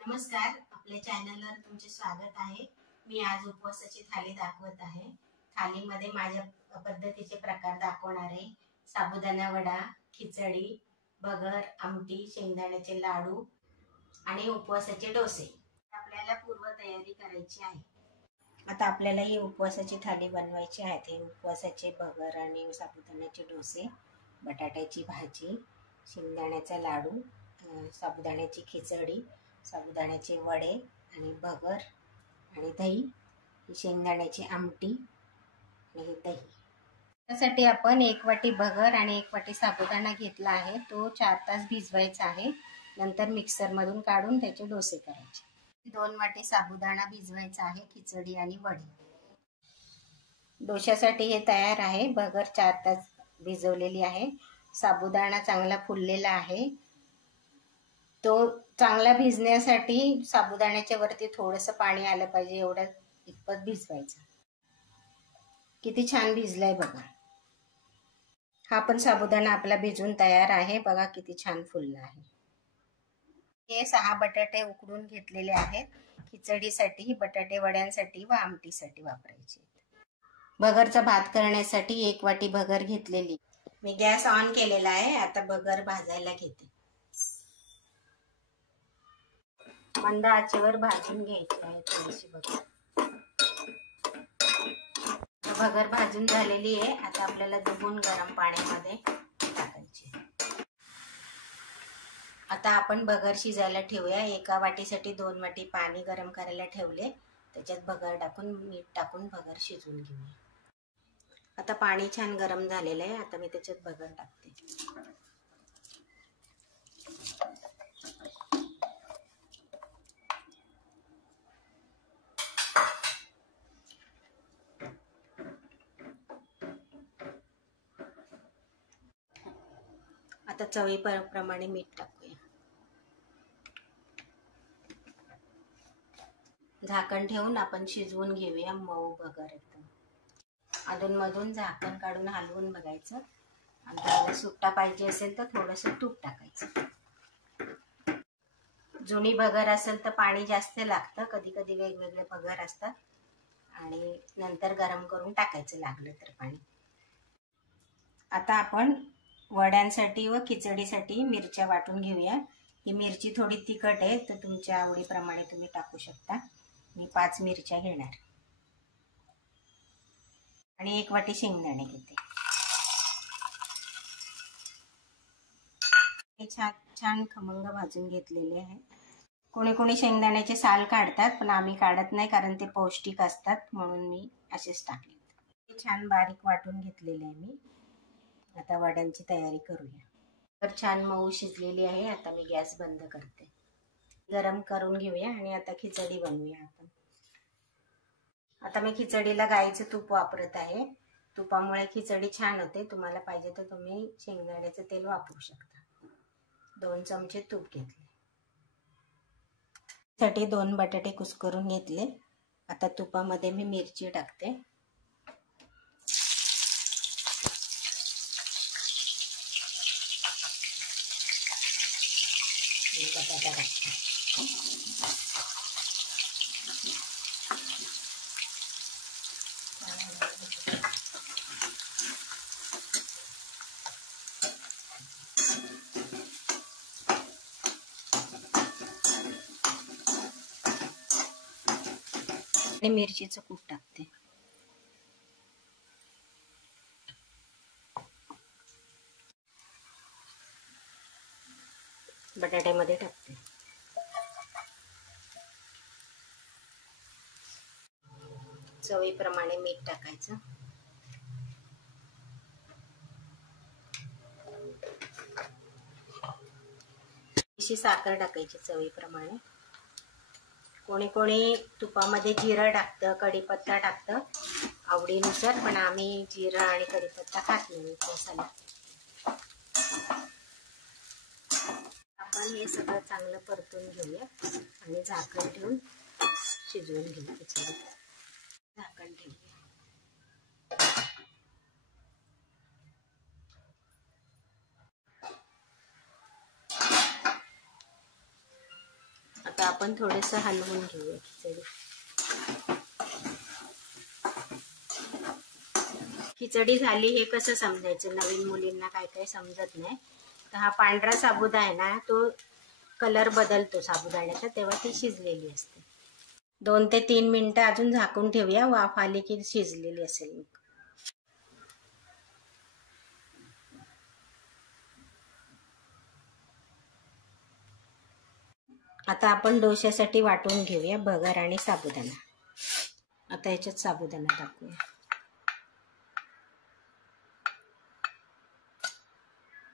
नमस्कार, आपल्या चॅनलवर तुमचे स्वागत आहे। मी आज उपवासाची थाली दाखवत आहे। थालीमध्ये माझ्या पद्धतीचे प्रकार दाखवणार आहे। साबुदाणा वडा, खिचडी, भगर, आमटी, शेंगदाण्याचे लाडू आणि उपवासाचे डोसे। आपल्याला पूर्व तयारी करायची आहे। आता आपल्याला ही उपवासाची थाली बनवायची आहे। ते उपवासाचे भगर आणि साबुदाण्याचे डोसे, बटाट्याची भाजी, शेंगदाण्याचा लाडू, साबुदाण्याची खिचडी, साबुदाण्याचे वडे आणि भगर आणि दही, शेंगदाण्याची आमटी आणि दही। त्यासाठी आपण 1 वाटी भगर आणि 1 वाटी साबुदाणा घेतला आहे। तो 4 तास भिजवायचा आहे। नंतर मिक्सर मधून काढून त्याचे डोसे करायचे। 2 वाटी साबुदाणा भिजवायचा आहे, खिचडी आणि वडे। डोश्यासाठी हे तयार आहे। भगर 4 तास भिजवलेली आहे। साबुदाणा चांगला फुललेला आहे। तो चांगला भिजण्यासाठी साबुदाण्याच्या वरती थोडंसं पाणी आलं पाहिजे, एवढं इतपत भिजवायचं। किती छान भिजलाय बघा। हा पण साबुदाणा आपला भिजून तयार आहे। बघा किती छान फुलला आहे। हे 6 बटाटे उकडून घेतलेले आहेत। खिचडीसाठी, बटाटे वड्यांसाठी व आमटीसाठी वापरायचे। भगरचा भात करण्यासाठी 1 वाटी भगर घेतलेली। मी गॅस ऑन केलेला आहे। आता भगर भाजायला घेते। मंद आचेवर भाजून घ्यायची आहे थोडीशी भगर। भगर भाजून झालेली आहे। आता आपल्याला दुबून गरम पाण्यामध्ये टाकायची। आता आपण भगर शिजायला ठेवूया। 1 वाटीसाठी 2 वाटी पाणी गरम करायला ठेवले। त्याच्यात भगर टाकून मीठ टाकून भगर शिजवून घेऊया। आता पाणी छान गरम झालेलं आहे। आता मी त्याच्यात भगर टाकते। आता चवीप्रमाणे मीठ टाकूया। झाकण ठेवून आपण शिजवून घेऊया मऊ भगर एकदम। अधूनमधून झाकण काढून हलवून बघायचं। आणि त्याला सुट्टा पाहिजे असेल तर थोडंसं तूप टाकायचं। जुनी भगर असेल तर पाणी जास्त लागतं। कधी कधी वेगवेगळे भगर असतात आणि नंतर गरम करून टाकायचं लागलं तर पाणी। आता आपण वड्यांसाठी व खिचडीसाठी मिरच्या वाटून घेऊया। ही मिरची थोडी तिखट आहे, तर तुमच्या आवडीप्रमाणे तुम्ही टाकू शकता। मी 5 मिरच्या घेणार आणि 1 वाटी शेंगदाणे घेते। हे छान खमंग भाजून घेतलेले आहे। कोणी कोणी शेंगदाण्याचे साल काढतात, पण आम्ही काढत नाही कारण ते पौष्टिक असतात, म्हणून मी असेच टाकले। हे छान बारीक वाटून घेतलेले आहे मी। आता वड्यांची तयारी करूया। तर छान मऊ शिजलेली आहे। आता मी गॅस बंद करते। गरम करून घेऊया आणि आता खिचडी बनवूया आपण। आता मी खिचडीला गाईचं तूप वापरत आहे। तुपामुळे खिचडी छान होते। तुम्हाला पाहिजे तर तुम्ही शेंगदाण्याचं तेल वापरू शकता। 2 चमचे तूप घेतले। साठी 2 बटाटे कुस्करून घेतले। आता तुपामध्ये मी मिरची टाकते। बटाटा टाकते। आणि मिरचीचं कूट टाकते। बटाट्यामध्ये टाकते। चवीप्रमाणे मीठ टाकायचं। थोडीशी साखर टाकायची चवीप्रमाणे। कोणी कोणी तुपामध्ये जिरं टाकतं, कढीपत्ता टाकतं आवडीनुसार, पण आम्ही जिरं आणि कढीपत्ता खात नाही उपवासाला। आपण हे सगळं चांगलं परतून घेऊया आणि झाकण ठेवून शिजवून घेऊ खिचडी। झाकण ठेवूया। आता आपण थोडंसं हलवून घेऊया खिचडी. खिचडी झाली हे कसं समजायचं? नवीन मुलींना काय काय समजत नाही. तर हा पांढरा साबुदा आहे ना, तो कलर बदलतो साबुदाण्याचा, तेव्हा ती शिजलेली असते. 2 ते 3 मिनिटं अजून झाकून ठेवूया, वाफ आली की शिजलेली असेल मग. आता आपण डोश्यासाठी वाटून घेऊया भगर आणि साबुदाणा. आता याच्यात साबुदाणा टाकूया.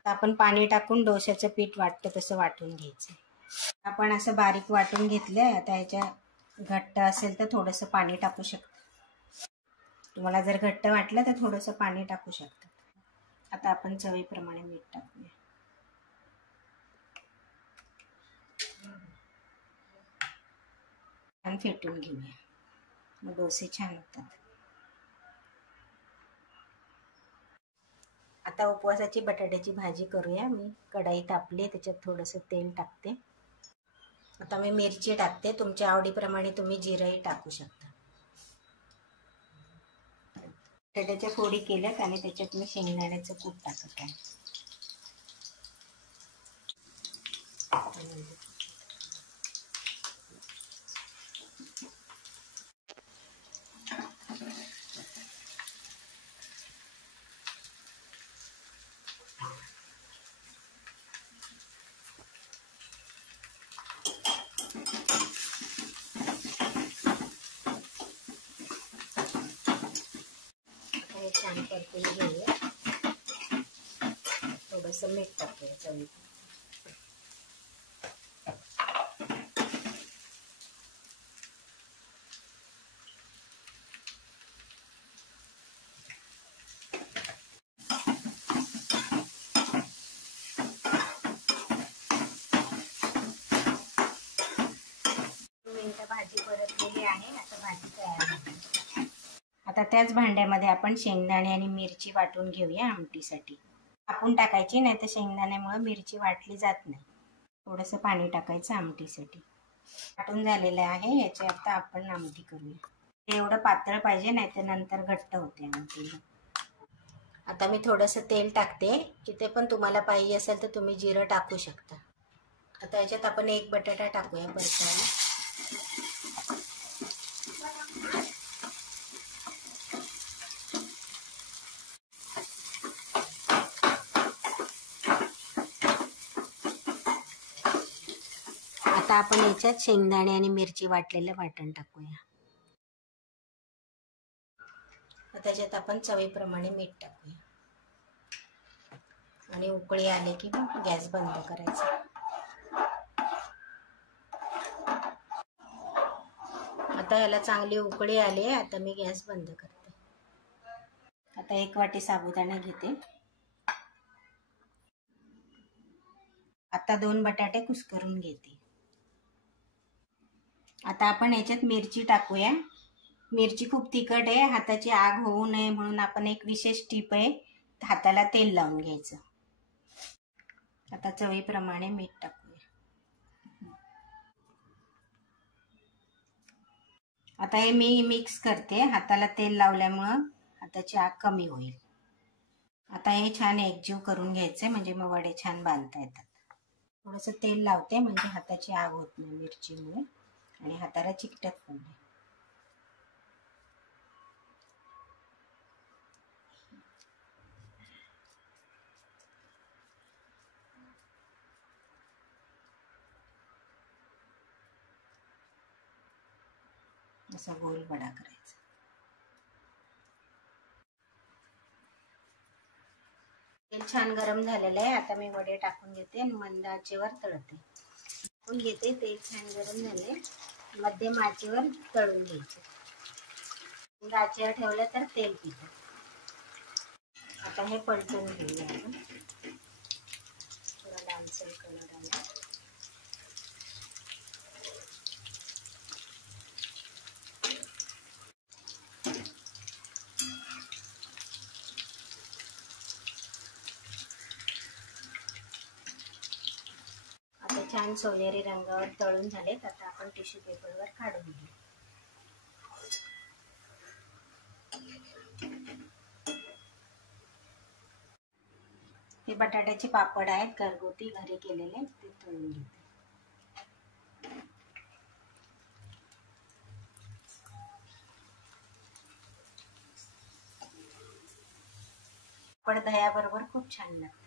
आपण पाणी टाकून डोश्याचं पीठ वाटतं तसं वाटून घ्यायचं. आपण असं बारीक वाटून घेतलंय. आता याच्या घट्ट असेल तर थोडंसं पाणी टाकू शकता. तुम्हाला जर घट्ट वाटलं तर थोडंसं पाणी टाकू शकता. आता आपण चवीप्रमाणे मीठ टाकूया. छान फेटून घेऊया, मग डोसे छान होतात. आता उपवासाची बटाट्याची भाजी करूया. मी कढई तापली, त्याच्यात थोडंसं तेल टाकते. आता मी मिरची टाकते. तुमच्या आवडीप्रमाणे तुम्ही जिरंही टाकू शकता. बटाट्याच्या फोडी केल्यात आणि त्याच्यात मी शेंगदाण्याचं कूट टाकत आहे. छान परतून घेऊया. थोडंसं मीठ टाकूया चवीत. भाजी परतलेली आहे. आता भाजी तयार आहे. आता त्याच भांड्यामध्ये आपण शेंगदाणे आणि मिरची वाटून घेऊया आमटीसाठी. आपण टाकायची, नाही तर शेंगदाण्यामुळे मिरची वाटली जात नाही. थोडंसं पाणी टाकायचं आमटीसाठी. वाटून झालेलं आहे. याची आता आपण आमटी करूया. एवढं पातळ पाहिजे, नाही तर नंतर घट्ट होते आमटी. आता मी थोडंसं तेल टाकते. इथे पण तुम्हाला पाहिजे असेल तर तुम्ही जिरं टाकू शकता. आता याच्यात आपण एक बटाटा टाकूया परतायला. आता आपण याच्यात शेंगदाणे आणि मिरची वाटलेलं वाटण टाकूया. त्याच्यात आपण चवीप्रमाणे मीठ टाकूया आणि उकळी आले की गॅस बंद करायचा. आता ह्याला चांगली उकळी आली. आता मी गॅस बंद करते. आता 1 वाटी साबुदाणा घेते. आता 2 बटाटे कुस्करून घेते. आता आपण याच्यात मिरची टाकूया. मिरची खूप तिखट आहे. हाताची आग होऊ नये म्हणून आपण एक विशेष टीप आहे, हाताला तेल लावून घ्यायचं. आता चवीप्रमाणे मीठ टाकूया. आता हे मी मिक्स करते. हाताला तेल लावल्यामुळं हाताची आग कमी होईल. आता हे छान एकजीव करून घ्यायचे, म्हणजे मग वडे छान बांधता येतात. थोडंसं तेल लावते म्हणजे हाताची आग होत नाही मिरचीमुळे आणि हाताला चिकटत पण नाही. असा गोल वडा करायचा. तेल छान गरम झालेलं आहे. आता मी वडे टाकून घेते आणि मंद आचेवर तळते. टाकून घेते. तेल छान गरम झाले. मध्यम आचेवर तळून घ्यायचे. मंद आचेवर ठेवलं तर तेल पितं. आता हे पलटून घेऊया आपण. थोडा लालसर कलर आला. आता छान सोनेरी रंगावर तळून झालेत. आता आपण टिश्यू पेपरवर काढून घेऊ. हे बटाट्याचे पापड आहेत, घरगुती घरी केलेले, ते तळून घेते. पापड दह्याबरोबर खूप छान लागते.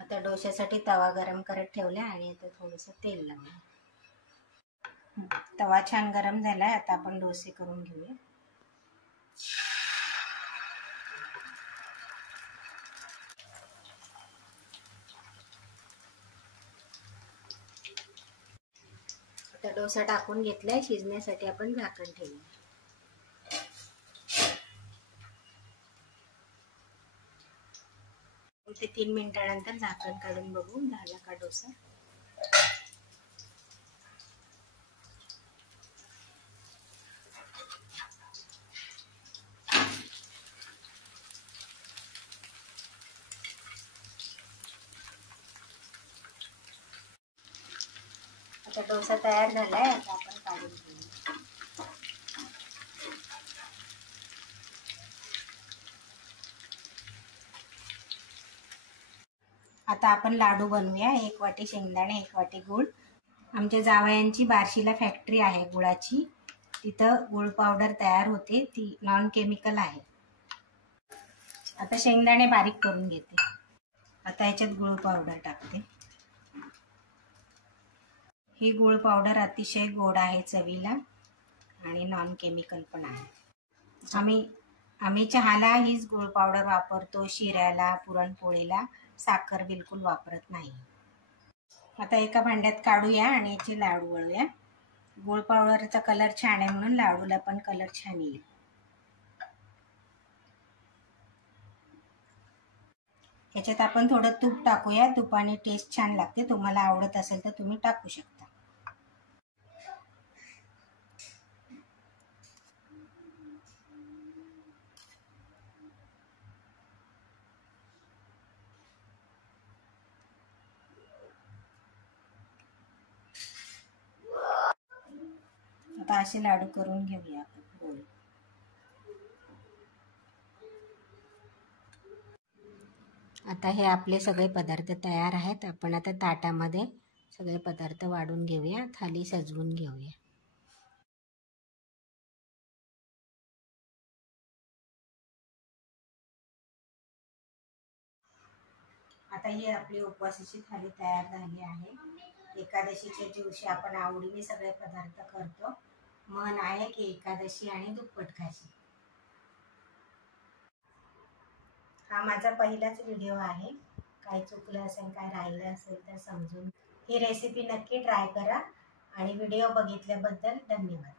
आता डोश्यासाठी तवा गरम करत ठेवला आणि आता थोडंसं तेल लावलं. तवा छान गरम झालाय. आता आपण डोसे करून घेऊया. आता डोसा टाकून घेतलाय. शिजण्यासाठी आपण झाकण ठेवूया. 2 ते 3 मिनिटानंतर झाकण काढून बघू झाला का डोसा. आता डोसा तयार झालाय. आता आपण काढून घेऊ. आता आपण लाडू बनवूया. 1 वाटी शेंगदाणे, 1 वाटी गूळ. आमच्या जावयांची बार्शीला फॅक्टरी आहे गुळाची. तिथं गुळ पावडर तयार होते, ती नॉन केमिकल आहे. आता शेंगदाणे बारीक करून घेते. आता ह्याच्यात गुळ पावडर टाकते. ही गुळ पावडर अतिशय गोड आहे चवीला आणि नॉन केमिकल पण आहे. आम्ही चहाला हीच गुळ पावडर वापरतो. शिऱ्याला, पुरणपोळीला साखर बिलकुल वापरत नाही. आता एका भांड्यात काढूया आणि याचे लाडू वळूया. गुळ पावडरचा कलर छान आहे म्हणून लाडूला पण कलर छान येईल. याच्यात आपण थोडं तूप टाकूया. तुपाने टेस्ट छान लागते. तुम्हाला आवडत असेल तर तुम्ही टाकू शकता. आता असे लाडू करून घेऊया आपण. आता हे आपले सगळे पदार्थ तयार आहेत. आपण आता ताटामध्ये सगळे पदार्थ वाढून घेऊया. थाली सजवून घेऊया. आता ही आपली उपवासाची थाली तयार झाली आहे. एकादशीच्या दिवशी आपण आवडीने सगळे पदार्थ करतो. मन आहे की एकादशी आणि दुप्पट खाशी. हा माझा पहिलाच व्हिडिओ आहे. काही चुकलं असेल, काय राहिलं असेल तर समजून. ही रेसिपी नक्की ट्राय करा आणि व्हिडिओ बघितल्याबद्दल धन्यवाद.